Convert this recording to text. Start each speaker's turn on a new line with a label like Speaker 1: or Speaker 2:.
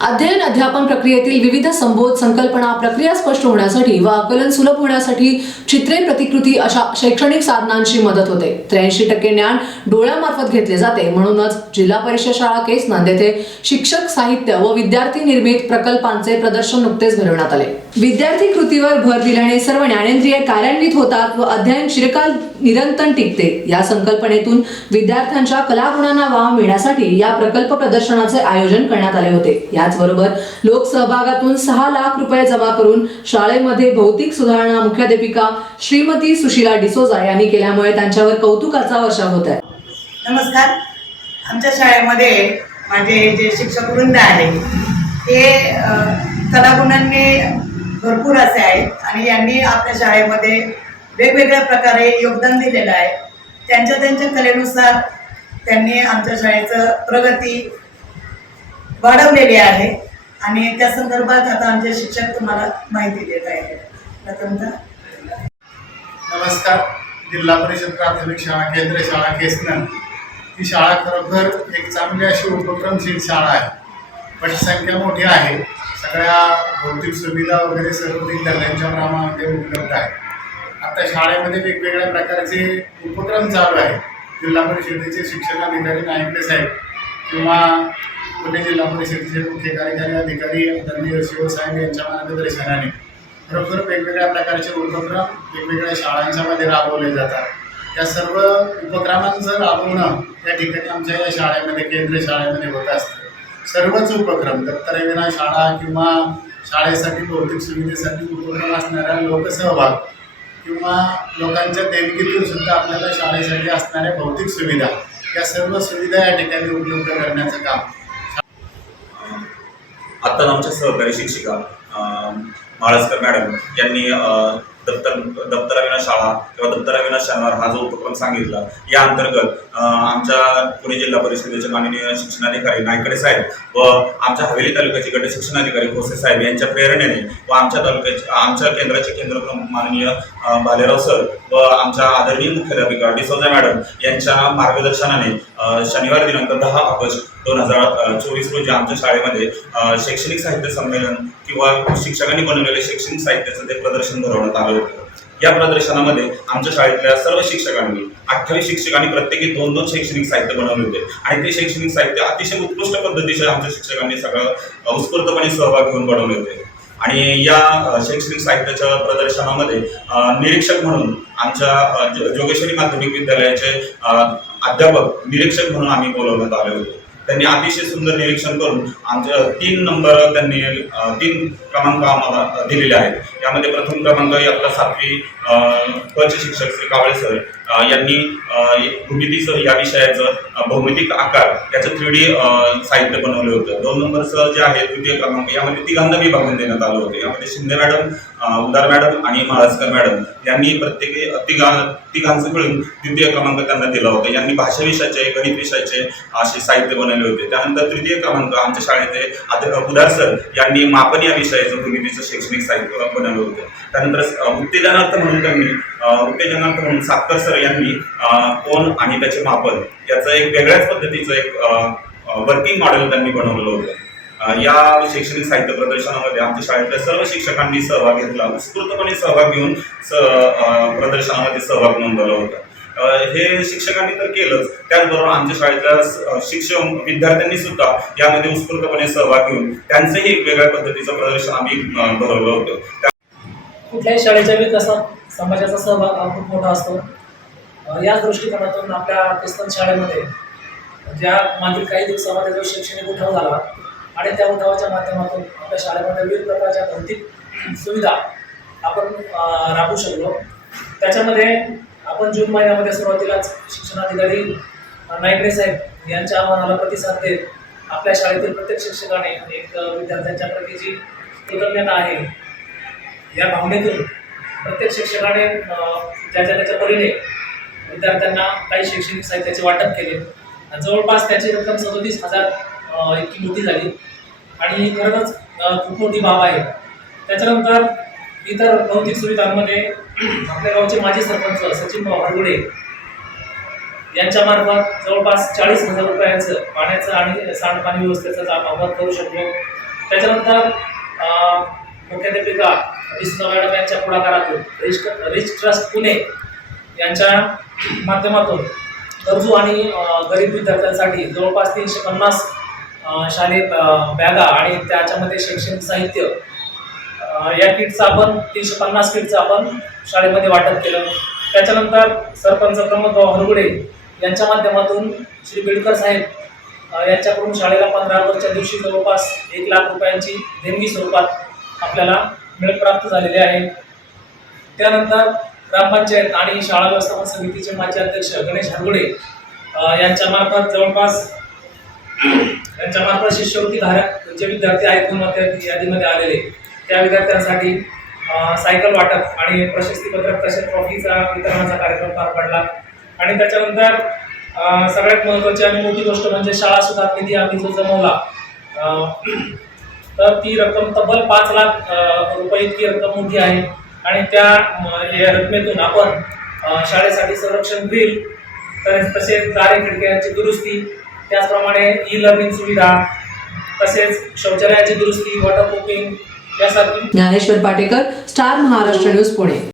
Speaker 1: अध्ययन अध्यापन प्रक्रियेतील विविध संबोध संकल्पना प्रक्रिया स्पष्ट होण्यासाठी व आकलन सुलभ होण्यासाठी चित्रे प्रतिकृती अशा शैक्षणिक साधनांची मदत होते. त्र्याऐंशी टक्के ज्ञान डोळ्यामार्फत घेतले जाते. म्हणूनच जिल्हा परिषद शाळा केस नांद येथे शिक्षक साहित्य व विद्यार्थी निर्मित प्रकल्पांचे प्रदर्शन नुकतेच भरवण्यात आले. विद्यार्थी कृतीवर भर दिल्याने सर्व ज्ञानेंद्रिय कार्यान्वित होतात व अध्ययन चिरकाल निरंतर टिकते. या संकल्पनेतून विद्यार्थ्यांच्या कलागुणांना वाव मिळण्यासाठी या प्रकल्प प्रदर्शनाचे आयोजन करण्यात आले होते. याचबरोबर लोकसहभागातून सहा लाख रुपये जमा करून शाळेमध्ये भौतिक सुधारणा मुख्याध्यापिका श्रीमती सुशीला डिसोजा यांनी केल्यामुळे त्यांच्यावर कौतुकाचा वर्षाव होत आहे.
Speaker 2: नमस्कार. आमच्या शाळेमध्ये माझे जे शिक्षक वृंद आहे ते कलागुणांनी भरपूर असे आहेत. आणि यांनी आपल्या शाळेमध्ये वेगवेगळ्या प्रकारे योगदान दिलेलं आहे. त्यांच्या त्यांच्या कलेनुसार त्यांनी आमच्या शाळेचं प्रगती वाढवलेली आहे. आणि त्या संदर्भात आता आमचे शिक्षक तुम्हाला माहिती देत आहेत. प्रथमतः
Speaker 3: नमस्कार. जिल्हा परिषद प्राथमिक शाळा केंद्र शाळा केसनन ही शाळा खरोखर एक चांगली अशी उपक्रमशील शाळा आहे. पटसंख्या मोठी आहे. सगळ्या भौतिक सुविधा वगैरे सर्व विविध त्यांच्या नामामध्ये उपलब्ध आहे. आता शाळेमध्ये वेगवेगळ्या प्रकारचे उपक्रम चालू आहेत. जिल्हा परिषदेचे शिक्षणाधिकारी नायकले साहेब किंवा पुणे जिल्हा परिषदेचे मुख्य कार्यकारी अधिकारी आदरणीय शिवसाहेब यांच्या मार्गदर्शनाने खरोखर वेगवेगळ्या प्रकारचे उपक्रम वेगवेगळ्या शाळांच्यामध्ये राबवले जातात. त्या सर्व उपक्रमांचं राबवणं या ठिकाणी आमच्या या शाळेमध्ये केंद्रीय शाळेमध्ये होत असतं. सर्वच उपक्रम दप्तरविना शाळा किंवा शाळेसाठी भौतिक सुविधेसाठी उपक्रम असणाऱ्या लोकसहभाग किंवा लोकांच्या देणगीतून सुद्धा आपल्याला शाळेसाठी असणाऱ्या भौतिक सुविधा या सर्व सुविधा या ठिकाणी उपलब्ध करण्याचं काम.
Speaker 4: आता आमच्या सहकारी शिक्षिका अं, माळसकर मॅडम यांनी दप्तर दप्तराविना शाळा किंवा दप्तराविना शनिवार हा जो उपक्रम सांगितला या अंतर्गत आमच्या पुणे जिल्हा परिषदेचे माननीय शिक्षणाधिकारी नायकडे साहेब व आमच्या हवेली तालुक्याचे गट शिक्षणाधिकारी खोसे साहेब यांच्या प्रेरणेने व आमच्या तालुक्याचे आमच्या केंद्राचे केंद्र प्रमुख माननीय भालेराव सर व आमच्या आदरणीय मुख्याध्यापिका डिसोजा मॅडम यांच्या मार्गदर्शनाने शनिवार दिनांक दहा ऑगस्ट दोन हजार चोवीस रोजी आमच्या शाळेमध्ये शैक्षणिक साहित्य संमेलन किंवा शिक्षकांनी बनवलेले शैक्षणिक साहित्याचं ते प्रदर्शन भरवण्यात आलं. होतं या प्रदर्शनामध्ये आमच्या शाळेतल्या सर्व शिक्षकांनी अठ्ठावीस शिक्षकांनी प्रत्येकी दोन दोन शैक्षणिक साहित्य बनवले होते. आणि ते शैक्षणिक साहित्य अतिशय उत्कृष्ट पद्धतीचे आमच्या शिक्षकांनी सगळं उत्स्फूर्तपणे सहभाग घेऊन बनवले होते. आणि या शैक्षणिक साहित्याच्या प्रदर्शनामध्ये निरीक्षक म्हणून आमच्या जोगेश्वरी माध्यमिक विद्यालयाचे अध्यापक निरीक्षक म्हणून आम्ही बोलवण्यात आले होते. त्यांनी अतिशय सुंदर निरीक्षण करून आमच्या तीन नंबर त्यांनी तीन क्रमांक आम्हाला दिलेले आहेत. यामध्ये प्रथम क्रमांक आपला सातवी पच शिक्षक श्री कावळे सर यांनी अ, भूमितीचं या विषयाचं भौमितिक आकार याचं थ्री डी साहित्य बनवलं होतं. दोन नंबरचं जे आहे द्वितीय क्रमांक यामध्ये तिघांना विभागून देण्यात आलं होतं. यामध्ये शिंदे मॅडम उदार मॅडम आणि महाराजकर मॅडम. यांनी प्रत्येकी तिघा तिघांचं मिळून द्वितीय क्रमांक त्यांना दिला होता. यांनी भाषा विषयाचे गणित विषयाचे असे साहित्य बनवले होते. त्यानंतर तृतीय क्रमांक आमच्या शाळेचे उदार सर यांनी मापन या विषयाचं भूमितीचं शैक्षणिक साहित्य बनवलं होतं. त्यानंतर उत्तेजनार्थ म्हणून त्यांनी उत्तेजनार्थ म्हणून सातकर सर यांनी कोण आणि त्याचे मापन याचं एक वेगळ्याच पद्धतीचं एक वर्किंग मॉडेल त्यांनी बनवलेलं होतं. या शैक्षणिक साहित्य प्रदर्शनामध्ये आमच्या शाळेतल्या सर्व शिक्षकांनी सहभाग घेतला. उत्स्फूर्तपणे सहभाग घेऊन स प्रदर्शनामध्ये सहभाग नोंदवला होता. हे शिक्षकांनी तर केलंच. त्याचबरोबर आमच्या शाळेतल्या शिक्षक विद्यार्थ्यांनी सुद्धा यामध्ये उत्स्फूर्तपणे सहभाग घेऊन त्यांचंही एक वेगळ्या पद्धतीचं प्रदर्शन आम्ही भरवलं होतं.
Speaker 5: कुठल्याही शाळेच्या विकासात समाजाचा सहभाग खूप मोठा असतो. याच दृष्टिकोनातून आपल्या क्रिस्तन शाळेमध्ये ज्या मागील काही दिवसामध्ये जो शैक्षणिक उठाव झाला आणि त्या उठावाच्या माध्यमातून आपल्या शाळेमध्ये विविध प्रकारच्या भौतिक सुविधा आपण राबवू शकलो. त्याच्यामध्ये आपण जून महिन्यामध्ये सुरुवातीलाच शिक्षणाधिकारी नायगडे साहेब यांच्या आव्हानाला प्रतिसाद देत आपल्या शाळेतील प्रत्येक शिक्षकाने एक विद्यार्थ्यांच्या प्रती जी कृतज्ञता आहे या भावनेतून प्रत्येक शिक्षकाने ज्याच्या त्याच्या परीने विद्यार्थ्यांना काही शैक्षणिक साहित्याचे वाटप केले. जवळपास त्याची रक्कम सदोतीस हजार इतकी मोठी झाली. आणि ही खरंच खूप मोठी बाब आहे. त्याच्यानंतर इतर भौतिक सुविधांमध्ये आपल्या गावचे माजी सरपंच सचिन हरगुडे यांच्यामार्फत जवळपास चाळीस हजार रुपयांचं पाण्याचं आणि सांडपाणी व्यवस्थेचा काम करू शकलो. त्याच्यानंतर मुख्याध्यापिका विष्णू मॅडम यांच्या पुढाकारातून रिच रिच ट्रस्ट पुणे यांच्या माध्यमातून गरजू आणि गरीब विद्यार्थ्यांसाठी जवळपास तीनशे पन्नास शाळेत शालेय बॅगा आणि त्याच्यामध्ये शैक्षणिक साहित्य या किटचं आपण तीनशे पन्नास किटचं आपण शाळेमध्ये वाटप केलं. त्याच्यानंतर सरपंच प्रमोदभाऊ हरगुडे यांच्या माध्यमातून श्री बिडकर साहेब यांच्याकडून शाळेला पंधरा ऑगस्टच्या दिवशी जवळपास एक लाख रुपयांची देणगी स्वरूपात आपल्याला मिळ प्राप्त झालेली आहे. त्यानंतर ग्रामपंचायत आणि शाळा व्यवस्थापन समितीचे माजी अध्यक्ष गणेश हरगुडे यांच्या यांच्यामार्फत जवळपास यांच्यामार्फत शिष्यवृत्ती धारक जे विद्यार्थी आहेत गुणवत्ता यादीमध्ये आलेले त्या विद्यार्थ्यांसाठी सायकल वाटप आणि प्रशस्तीपत्रक तसेच ट्रॉफीचा वितरणाचा कार्यक्रम पार पडला. आणि त्याच्यानंतर सगळ्यात महत्त्वाची आणि मोठी गोष्ट म्हणजे शाळा सुद्धा निधी आम्ही जो जमवला तर ती रक्कम तब्बल पाच लाख रुपये इतकी रक्कम मोठी आहे. आणि त्या रकमेतून आपण शाळेसाठी संरक्षण बिल तर तसेच दारे खिडक्यांची दुरुस्ती त्याचप्रमाणे ई लर्निंग सुविधा तसेच शौचालयाची दुरुस्ती वॉटर प्रूफिंग यासारखी
Speaker 1: ज्ञानेश्वर पाटेकर स्टार महाराष्ट्र न्यूज पुणे.